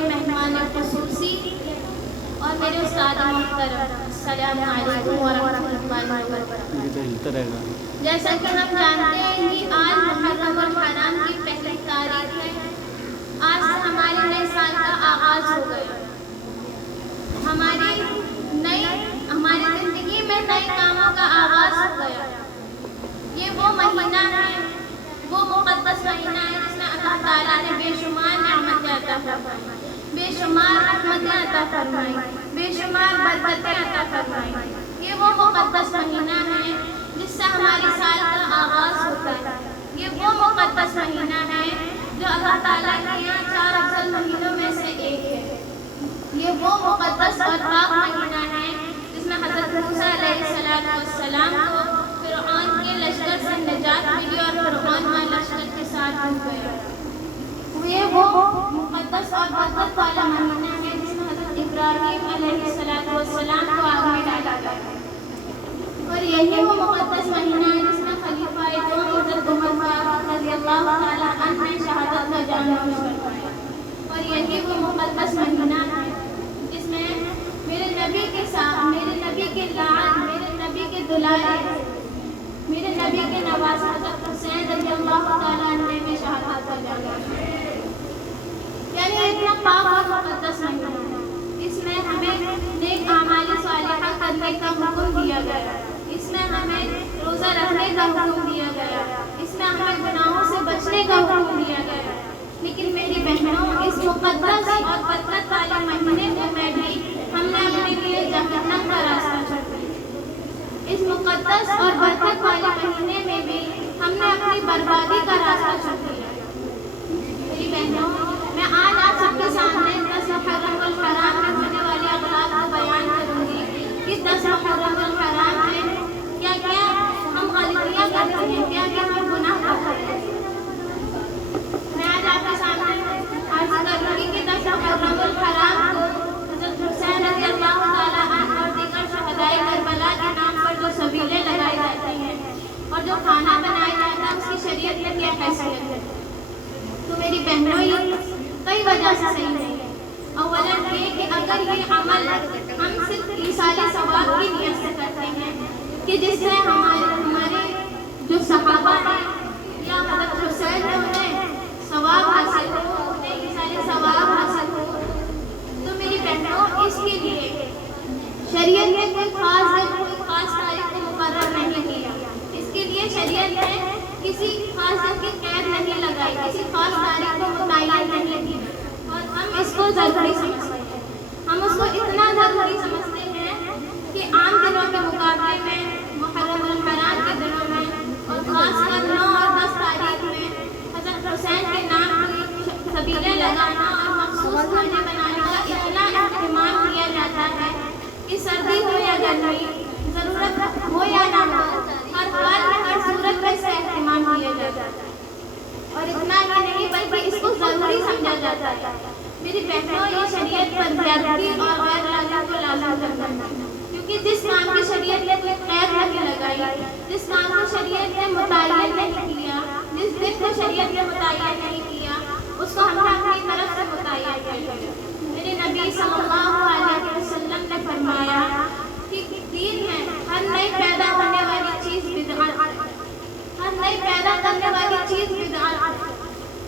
کے مہمان خصوصی اور میرے استاد محترم، السلام علیکم ورحمۃ اللہ وبرکاتہ۔ جیسا کہ ہم جانتے ہیں کہ آج محرم الحرام کی پہلی تاریخ ہے۔ آج سے ہمارے نئے سال کا آغاز ہو گیا۔ ہماری زندگی میں نئے کاموں کا آغاز ہو گیا۔ یہ وہ مہینہ ہے، وہ مقدس مہینہ ہے جس میں اللہ تعالیٰ نے بے شمار نعمتیں عطا فرمائی، بے شمار رحمتیں عطا فرمائی، بے شمار برکتیں عطا فرمائی۔ یہ وہ مقدس مہینہ ہے جس سے ہمارے سال کا آغاز ہوتا ہے۔ یہ وہ مقدس مہینہ ہے جو اللہ تعالیٰ کے یہاں 4 افضل مہینوں میں سے ایک ہے۔ یہ وہ مقدس اور پاک مہینہ ہے جس میں حضرت موسیٰ علیہ السلام کو فرعون کے لشکر سے نجات ملی اور فرعون کا لشکر کے ساتھ ڈوب گیا۔ یہ وہ مقدس اور برکت والا مہینہ ہے جس میں حضرت ابراہیم علیہ السلام کو آگ میں ڈالا گیا۔ اور یہی وہ مقدس مہینہ ہے جس میں خلیفہ دوم حضرت عمر فاروق رضی اللہ تعالیٰ عنہ نے شہادت کا جام نوش فرمایا۔ اور یہی وہ مقدس مہینہ ہے جس میں میرے نبی کے ساتھ، میرے نبی کے لاڈ، میرے نبی کے دلارے، میرے نبی کے نواز حضرت حسین رضی اللہ تعالیٰ عنہ نے شہادت کا جام نوش فرمایا۔ یعنی اتنا پاک اور مقدس مہینہ ہے۔ اس میں ہمیں نیک اعمال صالحہ کرنے کا حکم دیا گیا، اس میں ہمیں روزہ رکھنے کا حکم دیا گیا، اس میں ہمیں گناہوں سے بچنے کا حکم دیا گیا۔ لیکن میری بہنوں، اس مقدس اور برکت والے مہینے میں بھی ہم نے اپنے لیے جہنم کا راستہ چھوڑ دیا۔ اس مقدس اور برکت والے مہینے میں بھی ہم نے اپنی بربادی کا راستہ چھوڑ دیا۔ میری بہنوں، میں آج آپ سب کے سامنے 10 محرم الحرام میں ہونے والے اخلاق کو بیان کروں گی کہ 10 محرم الحرام میں کیا کیا ہم غلطیاں کرتے ہیں، کیا کیا ہم گناہ کرتے ہیں۔ میں آج آپ کے سامنے عرض کروں گی کہ 10 محرم الحرام کو حضرت حسین رضی اللہ تعالیٰ عنہ اور دیگر شہدائے کربلا کے نام پر جو سبیلیں لگائی جاتی ہیں اور جو کھانا بنایا جاتا ہے، اس کی شریعت میں کیا حیثیت ہے۔ تو میری بہنوں، یہ کئی وجہ سے صحیح نہیں ہے۔ اولاً یہ کہ اگر یہ عمل ہم صرف ایصال ثواب کی نیت سے کرتے ہیں کہ جس سے ہمارے جو صحابہ ہیں یا حضرت حسین نے انہیں ثواب حاصل ہو، انہیں ایصال ثواب حاصل ہو، تو میری بہنوں اس کے لیے شریعت نے کوئی خاص دن، کوئی خاص تاریخ کو مقرر نہیں کیا۔ اس کے لیے شریعت نے کسی خاص دن کی قید نہیں لگائی، کسی خاص تاریخ کو متعین نہیں کی، اور ہم اس کو ضروری سمجھتے ہیں۔ ہم اس کو اتنا ضروری سمجھتے ہیں کہ عام دنوں کے مقابلے میں محرم الحرام کے دنوں میں اور خاص کر 9 اور 10 تاریخ میں حضرت حسین کے نام کی سبیلیں لگانا اور مخصوص کھانے بنانے کا اتنا اہتمام کیا جاتا ہے کہ سردی ہو یا گرمی، ضرورت ہو یا نہ ہو، ہر حال میں ہر صورت میں اس کا اہتمام کیا جاتا ہے۔ اور اتنا ہی نہیں بلکہ اس کو ضروری سمجھا جاتا ہے۔ میری بہنوں، یہ شریعت پر زیادتی اور غیر لازم کو لازم کرنا ہے، کیونکہ جس کام کی شریعت نے کوئی قید نہیں لگائی، جس کام کو شریعت نے متعین نہیں کیا، جس دن کو شریعت نے متعین نہیں کیا، اس کو ہم نے اپنی طرف سے متعین کیا۔ میرے نبی صلی اللہ علیہ وسلم نے فرمایا کہ دین میں ہر نئی پیدا ہونے والی چیز بدعت ہے، ہر نئی پیدا کرنے والی چیز بدعت ہے۔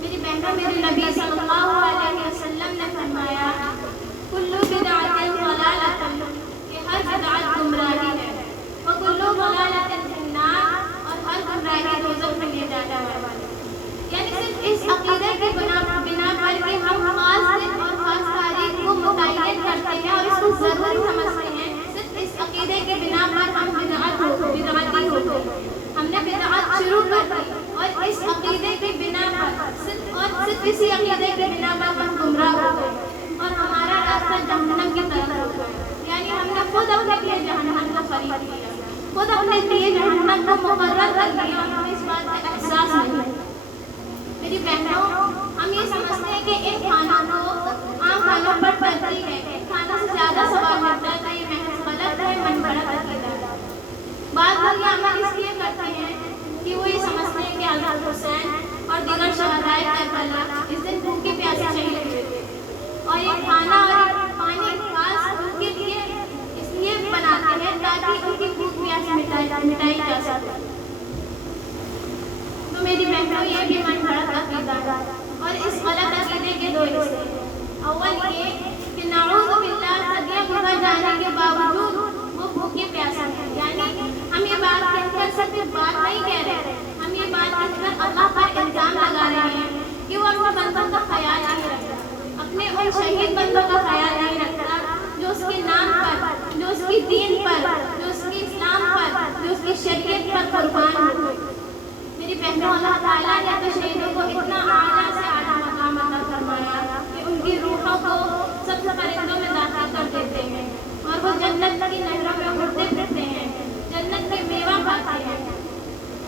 میری بہنوں، میرے نبی صلی اللہ علیہ وسلم نے فرمایا کل بدعت ضلالۃ، کہ ہر بدعت گمراہی ہے، وکل ضلالۃ فی النار، اور ہر گمراہی دوزخ میں لے جانے والی ہے۔ یعنی صرف اس عقیدے کی بنا پر کہ ہم خاص دن اور خاص تاریخ کو متعین کرتے ہیں اور اس کو ضروری سمجھتے ہیں، صرف اس عقیدے کے بنا پر ہم بدعتی ہوتے ہیں۔ ہم نے بدعت شروع کر دی اور اس عقیدے کے بنا پر صرف اسی عقیدے کے بنا پر ہم گمراہ ہو گئے اور ہمارا راستہ جہنم کی طرف ہو گیا۔ یعنی ہم نے خود اپنے لیے جہنم کو خرید لیا، خود اپنے لیے جہنم کو مقرر کر لیا اور ہمیں اس بات کا احساس نہیں۔ میری بہنوں، ہم یہ سمجھتے ہیں کہ ایک کھانا کو عام کھانوں پر ترجیح ہے، ایک کھانا سے زیادہ ثواب ملتا ہے، تو یہ محض غلط ہے، من گھڑت عقیدہ ہے۔ بعض لوگ یہ عمل اس لیے کرتے ہیں کہ وہ یہ سمجھتے ہیں کہ حضرت حسین اور دیگر شہدائے کربلا اس دن بھوکے پیاسے شہید ہوئے تھے، اور صرف بات نہیں کہہ رہے، ہم یہ بات کہہ کر اللہ پر الزام لگا رہے ہیں کہ وہ اپنے بندوں کا خیال نہیں رکھتا، اپنے ان شہید بندوں کا خیال نہیں رکھتا جو اس کے نام پر، جو اس کی دین پر، جو اس کی اسلام پر، جو اس کی شریعت پر قربان ہوئے۔ میری بہنوں، اللہ تعالیٰ نے تو شہیدوں کو اتنا اعلیٰ سے اعلیٰ مقام عطا فرمایا کہ ان کی روحوں کو سب سے پرندوں میں داخل کر دیتے ہیں اور وہ جنت کی نہروں میں اڑتے پھرتے ہیں، جنت کے میوہ کھاتے ہیں،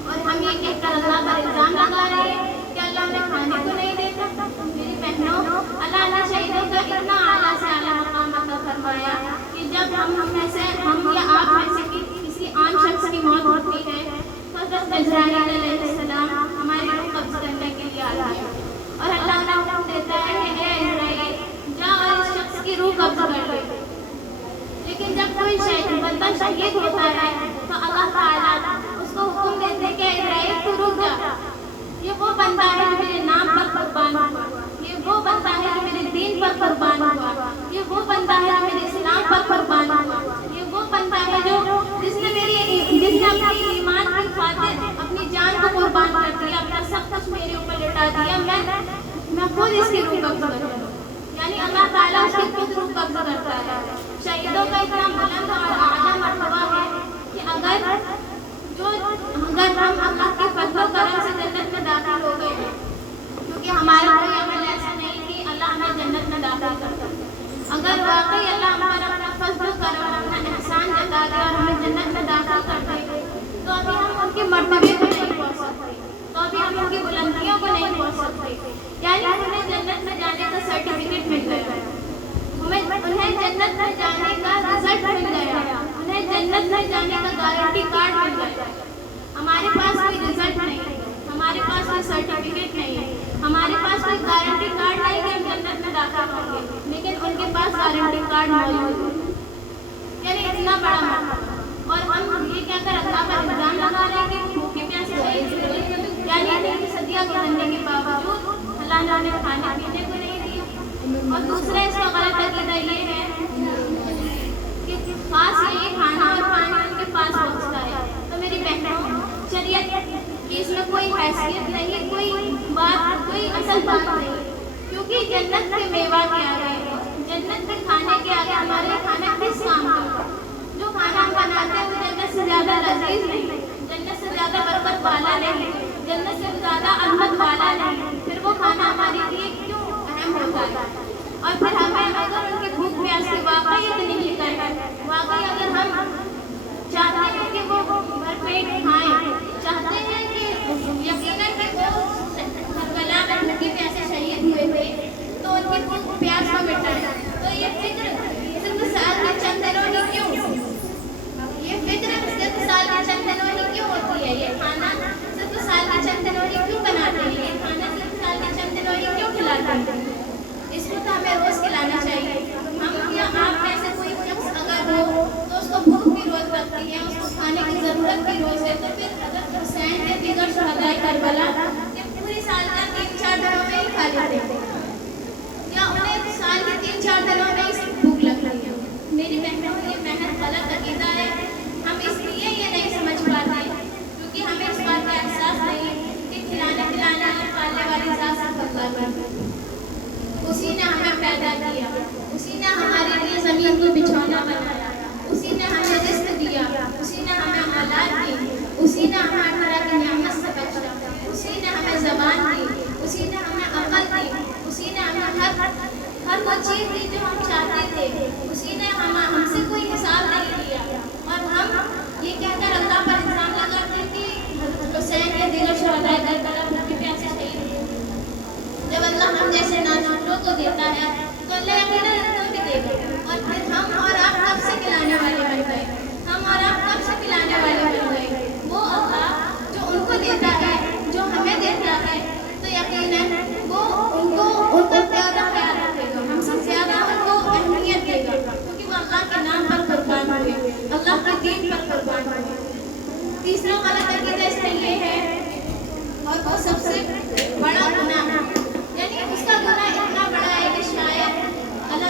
اور ہم یہ کہہ کر اللہ پر الزام لگا رہے ہیں کہ اللہ ہمیں کھانے کو نہیں دیتا۔ میری بہنوں، اللہ نے شہیدوں کا اتنا اعلیٰ سے اعلیٰ مقام عطا فرمایا کہ جب ہم یا آپ میں سے کسی عام شخص کی موت ہوتی ہے تو حضرت جبرائیل علیہ السلام ہماری روح قبض کرنے کے لیے آتا ہے اور اللہ تعالیٰ حکم دیتا ہے کہ اے جبرائیل جا اور اس شخص کی روح قبض کر لے۔ لیکن جب کوئی بندہ شہید ہوتا ہے تو اللہ تعالیٰ اس کو حکم دیتے ہیں کہ اے جبرائیل تو رک جا، یہ وہ بندہ ہے جو میرے نام پر قربان ہوا، یہ وہ بندہ ہے جو میرے دین پر قربان ہوا، یہ وہ بندہ ہے جو میرے اسلام پر قربان ہوا، یہ وہ بندہ ہے جس نے اپنی ایمان کی خاطر اپنی جان کو قربان کر دیا، اپنا سب کچھ میرے اوپر لٹا دیا، میں خود اس کی روح قبض کروں۔ یعنی اللہ تعالیٰ اس کی خود روح قبض کرتا ہے۔ شہیدوں کا اتنا بلند اور اعلیٰ مرتبہ ہے کہ اگر ہم اللہ کے فضل و کرم سے جنت میں داخل ہو گئے ہیں، کیونکہ ہمارا کوئی عمل ایسا نہیں کہ اللہ ہمیں جنت میں داخل کرتا ہے، اگر واقعی اللہ ہمارا اپنا فضل و کرم، اپنا احسان جتا دے اور ہمیں جنت میں داخل کر دے تو ابھی ہم ان کے مرتبے کو نہیں پہنچ سکتے، تو ابھی ہم ان کی بلندیوں کو نہیں پہنچ سکتے۔ یعنی انہیں جنت میں جانے کا سرٹیفکیٹ مل گیا، انہیں جنت میں جانے کا رزلٹ مل گیا، انہیں جنت میں جانے کا گارنٹی کارڈ مل گیا۔ ہمارے پاس کوئی رزلٹ نہیں ہے، ہمارے پاس کوئی سرٹیفکیٹ نہیں ہے، ہمارے پاس کوئی گارنٹی کارڈ نہیں کہ ہم جنت میں داخل ہوں گے، لیکن ان کے پاس گارنٹی کارڈ موجود ہے۔ یعنی اتنا بڑا مرتبہ، اور ہم یہ کہہ کر اللہ پر الزام لگا رہے ہیں کہ بھوکے پیاسے شہید ہوئے، یعنی اتنی صدیاں گزرنے کے باوجود اللہ نے انہیں کھانے پینے کو نہیں دیا۔ اور دوسرا اس کا غلط عقیدہ یہ ہے کہ خاص یہی کھانا اور پانی ان کے پاس پہنچتا ہے۔ تو میری بہنوں، شریعت کی اس میں کوئی حیثیت نہیں، کوئی بات، کوئی اصل بات نہیں، کیونکہ جنت کے میوہ کے آگے، جنت کے کھانے کے آگے ہمارے کھانا کس کام کا؟ جو کھانا ہم بناتے ہیں وہ جنت سے زیادہ لذیذ نہیں، جنت سے زیادہ برکت والا نہیں، جنت سے زیادہ عظمت والا نہیں، پھر وہ کھانا ہمارے لیے کیوں اہم ہوتا ہے؟ اور پھر ہمیں اگر ان کے بھوک پیاس کی واقعی اتنی فکر ہے، واقعی اگر ہم چاہتے ہیں کہ وہ بھر پیٹ کھائیں، چاہتے ہیں کہ یقیناً کہ وہ کربلا میں بھوکے پیاسے شہید ہوئے تھے تو ان کی بھوک پیاس کو مٹائیں، تو یہ فکر صرف سال کے چند دنوں ہی کیوں؟ یہ فکر صرف سال کے چند دنوں ہی کیوں ہوتی ہے؟ یہ کھانا صرف سال کے چند دنوں ہی کیوں بناتے ہیں؟ یہ کھانا صرف سال کے چند دنوں ہی کیوں کھلاتے ہیں؟ اس کو تو ہمیں روز کھلانا چاہیے۔ ہم یا آپ میں سے کوئی شخص اگر ہو تو اس کو بھوک بھی روز لگتی ہے، اس کو کھانے کی ضرورت بھی روز ہے، تو پھر حضرت حسین کے دیگر شہدائے کربلا کہ پوری سال کا 3-4 دنوں میں ہی کھا لیتے ہیں، یا انہیں سال کے 3-4 دنوں میں ہی بھوک لگ رہی ہے۔ میری بہنوں، یہ محنت غلط عقیدہ ہے۔ ہم اس لیے یہ نہیں سمجھ پاتے کیونکہ ہمیں اس بات کا احساس نہیں کہ کھلانے پلانے اور پالنے والی ذات صرف اللہ کی، اسی نے ہمیں پیدا کیا، اسی نے ہمارے لیے زمین کو بچھونا بنایا، اسی نے ہمیں رزق دیا، اسی نے ہمیں اولاد دی، اسی نے ہمیں ہر طرح کی نعمت سے بچا، اسی نے ہمیں زبان دی، اسی نے ہمیں عقل دی، اسی نے ہمیں ہر وہ چیز دی جو ہم چاہتے تھے، اسی نے ہم سے کوئی حساب نہیں لیا، اور ہم یہ کہہ کر اللہ پر الزام لگاتے کہ حسین کے دیگر شہدائے کربلا بھوکے پیاسے شہید ہوئے۔ جب اللہ ہم جیسے ناشکروں کو دیتا ہے تو اللہ یقیناً ان کو بھی دے گا، اور پھر ہم اور آپ کب سے کھلانے والے بن گئے؟ ہم اور آپ کب سے کھلانے والے بن گئے؟ وہ اللہ جو ان کو دیتا ہے، جو ہمیں دیتا ہے، تو یقیناً وہ ان کا زیادہ خیال رکھے گا، ہم سے زیادہ ان کو اہمیت دے گا، کیونکہ وہ اللہ کے نام پر قربان ہوئے، اللہ کے دین پر قربان ہوئے۔ تیسرا غلط عقیدہ اس میں یہ ہے، اور وہ سب سے بڑا گناہ ہے، یعنی اس کا گناہ اتنا بڑا ہے کہ شاید اللہ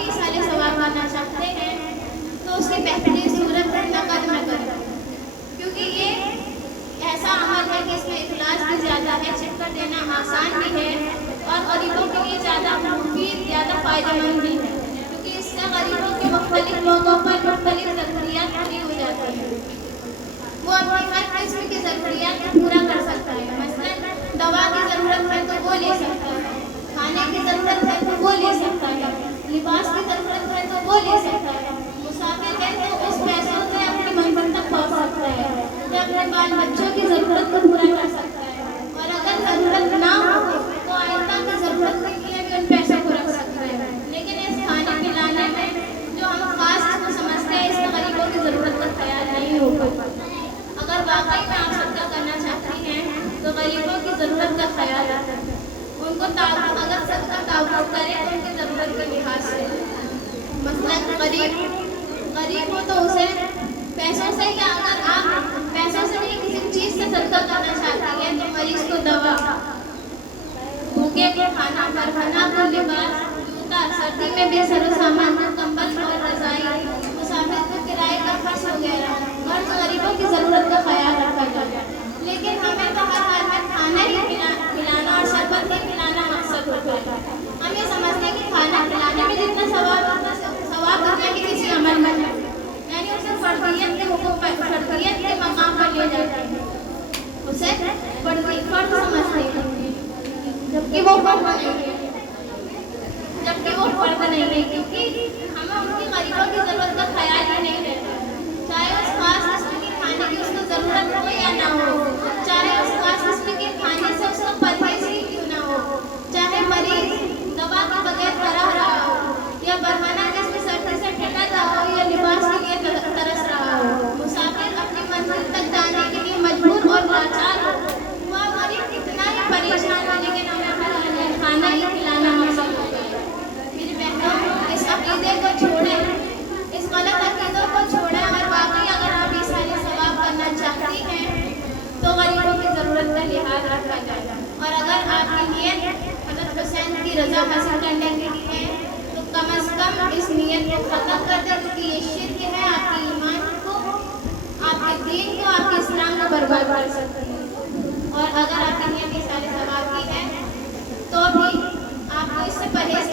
واقعی اصال ثواب کرنا چاہتے ہیں تو اس کی بہترین صورت ہے نقد میں کریں، کیونکہ یہ ایسا عمل ہے کہ اس میں اخلاص بھی زیادہ ہے، چٹ کر دینا آسان بھی ہے اور غریبوں کے لیے زیادہ مفید، زیادہ فائدہ مند بھی ہے، کیونکہ اس سے غریبوں کے مختلف موقعوں پر مختلف ضروریات پوری ہو جاتی ہیں۔ وہ اپنی ہر قسم کی ضروریات کو پورا کر سکتا ہے، مثلاً دوا کی ضرورت ہے تو وہ لے سکتا ہے، کھانے کی ضرورت ہے تو وہ لے سکتا ہے، لباس کی ضرورت ہے تو وہ لے سکتا ہے، مسافر ہے تو اس پیسوں سے اپنی منزل تک پہنچ سکتا ہے، وہ اپنے بال بچوں کی ضرورت کو پورا کر سکتا ہے، اور اگر ضرورت نہ ہو تو آئندہ کی ضرورت کے لیے بھی ان پیسوں کو رکھ سکتا ہے۔ لیکن اس کھانے پلانے میں جو ہم خاص اس کو سمجھتے ہیں، اس میں غریبوں کی ضرورت کا خیال نہیں ہوگا۔ اگر واقعی میں آپ صدقہ کرنا چاہتی ہیں تو غریبوں کی ضرورت کا خیال رکھیں، ان کو اگر صدقہ تعاون کریں تو ان کی ضرورت کے لحاظ سے، مثلاً غریب ہو تو اسے پیسوں سے، یا اگر آپ پیسوں سے نہیں کسی چیز سے صدقہ کرنا چاہتی ہیں تو مریض کو دوا، بھوکے کو کھانا، برہنہ کو لباس، جوتا، سردی میں بے سر و سامان کو کمبل اور رضائی، مسافر کو کرائے کا خرچ وغیرہ، اور غریبوں کی ضرورت کا خیال رکھا جائے۔ لیکن ہمیں تو ہر حال میں کھانا ہی کھلانا اور شربت ہی پلانا مقصد ہوتا ہے۔ ہم یہ سمجھتے ہیں کہ کھانا کھلانے میں جتنا ثواب دنیا کے کسی عمل میں ہے، یعنی اسے فردیت کے حقوق پر، فردیت کے مقام پر لے جاتے ہیں، اسے فرض سمجھتے ہیں، جبکہ وہ فرض نہیں ہے، کیونکہ ہمیں ان کی غریبوں کی ضرورت کا خیال ہی نہیں رہتا، چاہے اس خاص قسم کے کھانے کی اس کو ضرورت ہو یا نہ ہو، چاہے اس خاص قسم کے کھانے سے اس کو پرہیز ہی کیوں نہ ہو، چاہے مریض دوا کے بغیر رہ رہا ہو، یا برہنہ جس میں سردی سے ٹھنڈا رہا ہو، یا لباس کے لیے ترس رہا ہو، مسافر اپنی منزل تک جانے کے لیے مجبور اور لاچار ہو، وہ غریب کتنا ہی پریشان ہو، لیکن ہمیں ہر حال میں کھانا ہی کھلانا مقصد ہوتا ہے۔ میری بہنوں، اس عقیدے کو چھوڑیں، اس غلط عقیدوں کو چھوڑیں، اور واقعی اگر آپ اس سال ثواب کرنا چاہتی ہیں تو غریبوں کی ضرورت کا لحاظ رکھا جائے، اور اگر آپ کی نیت حضرت حسین کی رضا حاصل کرنے کے لیے ہے تو کم از کم اس نیت کو ختم کر دیں، کیونکہ یہ شرک ہے، آپ کے ایمان کو، آپ کے دین کو، آپ کے اسلام کو برباد کر سکتی ہے۔ اور اگر آپ کی نیت اس سال ثواب کی ہے تو بھی آپ کو اس سے پرہیز